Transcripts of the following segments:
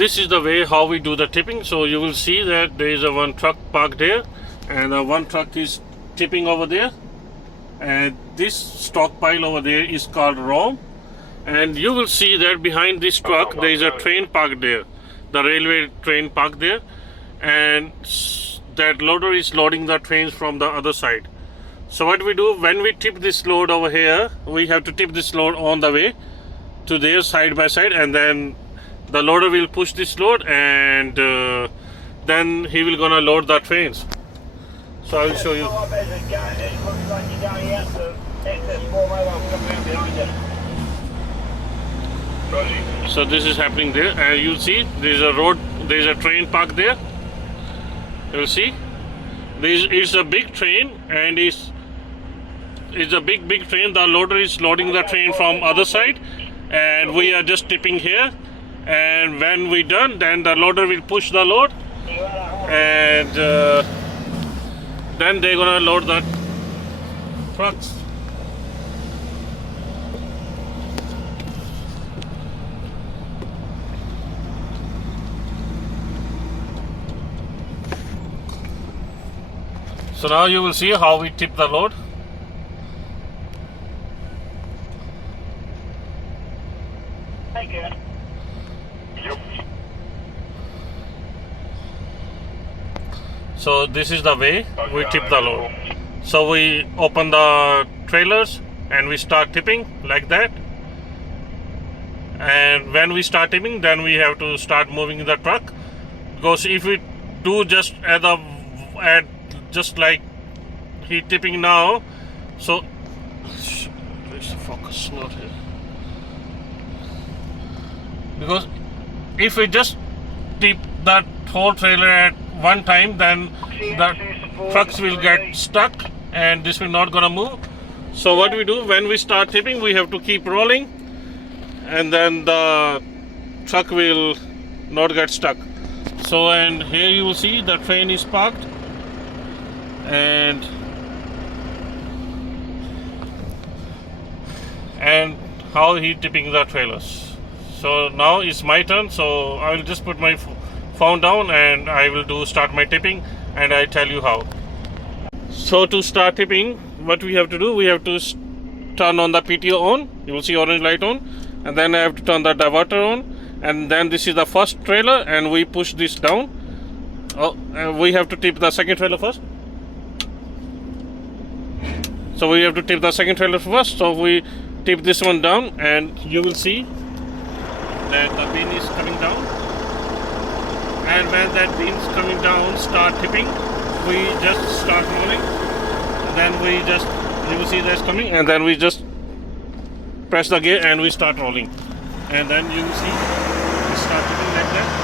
this is the way how we do the tipping. So you will see that there is a one truck parked there, and one truck is tipping over there, and this stockpile over there is called ROM. And you will see that behind this truck there is a train parked there, the railway train parked there, and that loader is loading the trains from the other side. So what we do, when we tip this load over here, we have to tip this load on the way to there side by side, and then the loader will push this load, and then he will gonna load the trains. So I will show you. So this is happening there, and you'll see there is a road, there is a train parked there. You'll see it's a big train, and it's a big train. The loader is loading the train from other side, and we are just tipping here. And when we done, then the loader will push the load, and then they're gonna load the trucks. So now you will see how we tip the load. So this is the way we tip the load. So we open the trailers and we start tipping like that. And when we start tipping, then we have to start moving the truck, because if we do just at just like he tipping now, so where's the focus? Not here. Because if we just tip that whole trailer at one time, then the trucks will get stuck and this will not gonna move. So what we do, when we start tipping, we have to keep rolling, and then the truck will not get stuck. So, and here you will see the train is parked, and how he tipping the trailers. So now it's my turn, so I will just put my phone down and I will start my tipping, and I tell you how. So to start tipping, what we have to do, we have to turn on the PTO on. You will see orange light on, and then I have to turn the diverter on, and then this is the first trailer, and we push this down. We have to tip the second trailer first. So we have to tip the second trailer first. So we tip this one down, and you will see that the beam is coming down. And when that beam is coming down, start tipping, we just start rolling. And then you will see that's coming, and then we just press the gear and we start rolling. And then you will see we start tipping like that.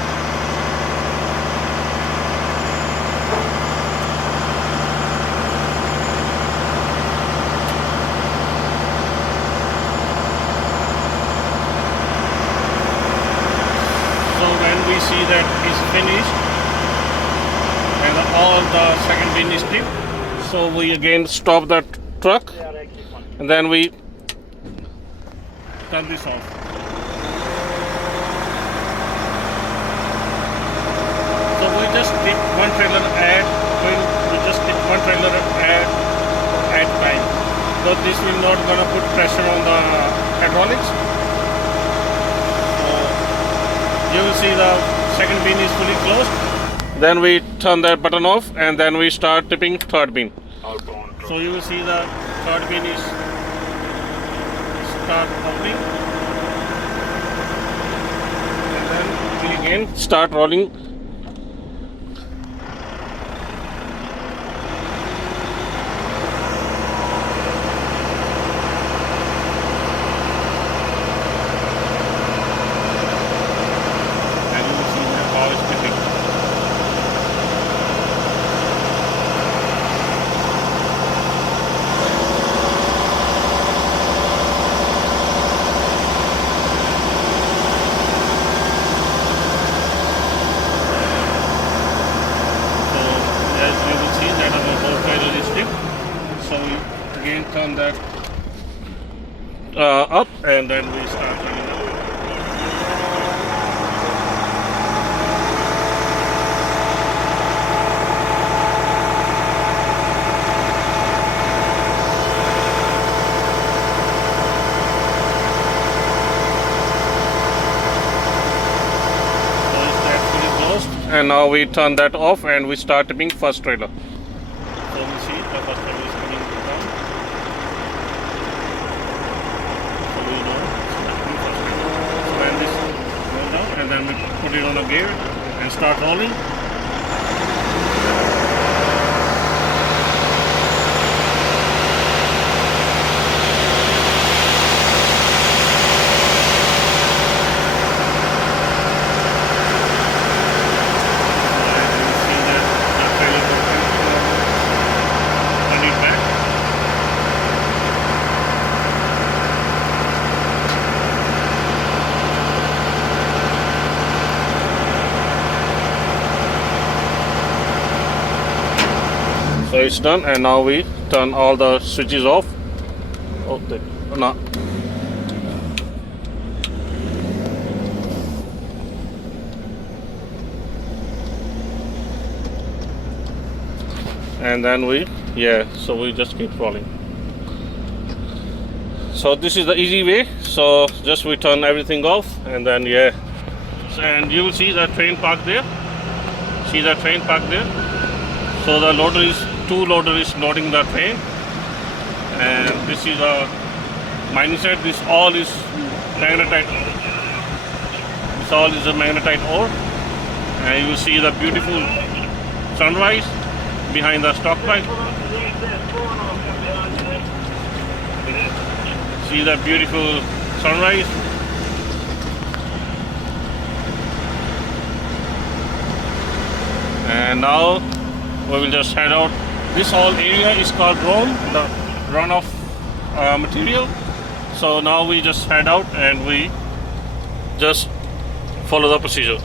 We see that is finished and all the second bin is tipped, so we again stop the truck and then we turn this off. So we just tip one trailer at time, so this will not gonna put pressure on the hydraulics. You will see the second bin is fully closed. Then we turn that button off, and then we start tipping third bin. So you will see the third bin is start opening, and then we again start rolling. Turn that up, and then we start running up. And now we turn that off and we start tipping first trailer. So we see the first trailer is coming down. So we know it's first trailer. So when this goes down, and then we put it on a gear and start rolling. So it's done, and now we turn all the switches off. Oh, no. And then so we just keep rolling. So this is the easy way. So just we turn everything off, and then and you will see the train parked there. See the train parked there. So the two loader is loading the train, and this is a mining site. This all is magnetite. This all is a magnetite ore, and you will see the beautiful sunrise behind the stockpile. See the beautiful sunrise. And now we will just head out. This whole area is called ROM, the runoff material. So now we just head out and we just follow the procedure.